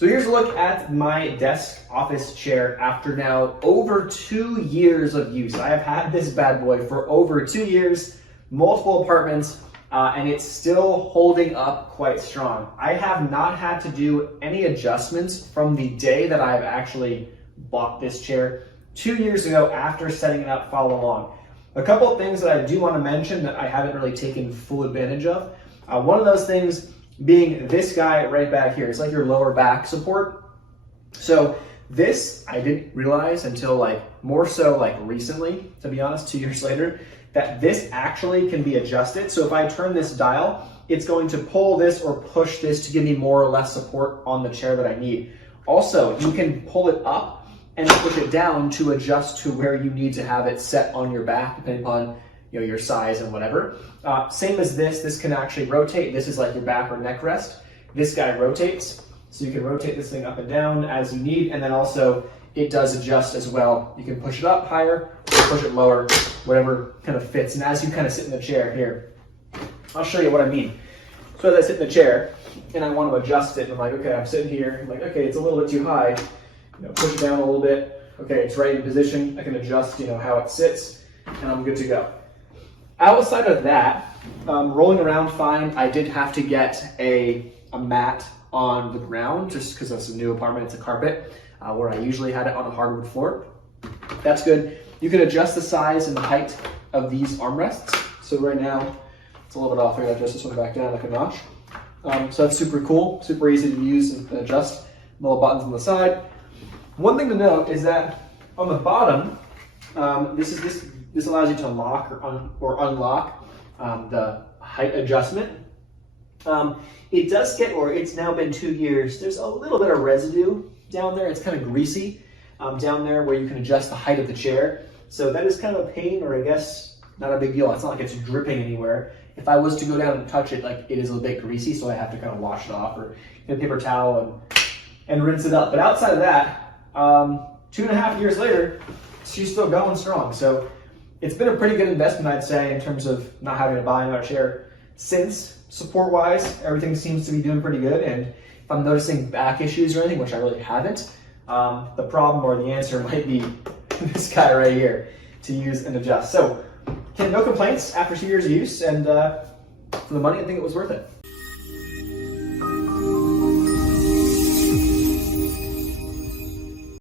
So here's a look at my desk office chair after now over 2 years of use. I have had this bad boy for over 2 years, multiple apartments, and it's still holding up quite strong. I have not had to do any adjustments from the day that I've actually bought this chair 2 years ago after setting it up follow along. A couple of things that I do want to mention that I haven't really taken full advantage of. One of those things being this guy right back here. It's like your lower back support. So this, I didn't realize until more so recently, to be honest, 2 years later, that this actually can be adjusted. So if I turn this dial, it's going to pull this or push this to give me more or less support on the chair that I need. Also, you can pull it up and push it down to adjust to where you need to have it set on your back, depending upon your size and whatever. Same as this can actually rotate. This is like your back or neck rest. This guy rotates, so you can rotate this thing up and down as you need, and then also it does adjust as well. You can push it up higher, or push it lower, whatever kind of fits. And as you kind of sit in the chair here, I'll show you what I mean. So as I sit in the chair and I want to adjust it, I'm like, okay, I'm sitting here, I'm like, okay, it's a little bit too high. Push it down a little bit. Okay, it's right in position. I can adjust, how it sits, and I'm good to go. Outside of that, rolling around fine. I did have to get a mat on the ground just because it's a new apartment. It's a carpet where I usually had it on a hardwood floor. That's good. You can adjust the size and the height of these armrests. So right now, it's a little bit off. I gotta adjust this one back down like a notch. So that's super cool, super easy to use and adjust. Little buttons on the side. One thing to note is that on the bottom, this allows you to lock or unlock the height adjustment. It does get, or it's now been 2 years, there's a little bit of residue down there. It's kind of greasy down there where you can adjust the height of the chair. So that is kind of a pain, or I guess not a big deal. It's not like it's dripping anywhere. If I was to go down and touch it, it is a bit greasy, so I have to kind of wash it off or get a paper towel and rinse it up. But outside of that, 2.5 years later, she's still going strong. So it's been a pretty good investment, I'd say, in terms of not having to buy another chair since. Support-wise, everything seems to be doing pretty good. And if I'm noticing back issues or anything, which I really haven't, the problem or the answer might be this guy right here to use and adjust. So, no complaints after 2 years of use, and for the money, I think it was worth it.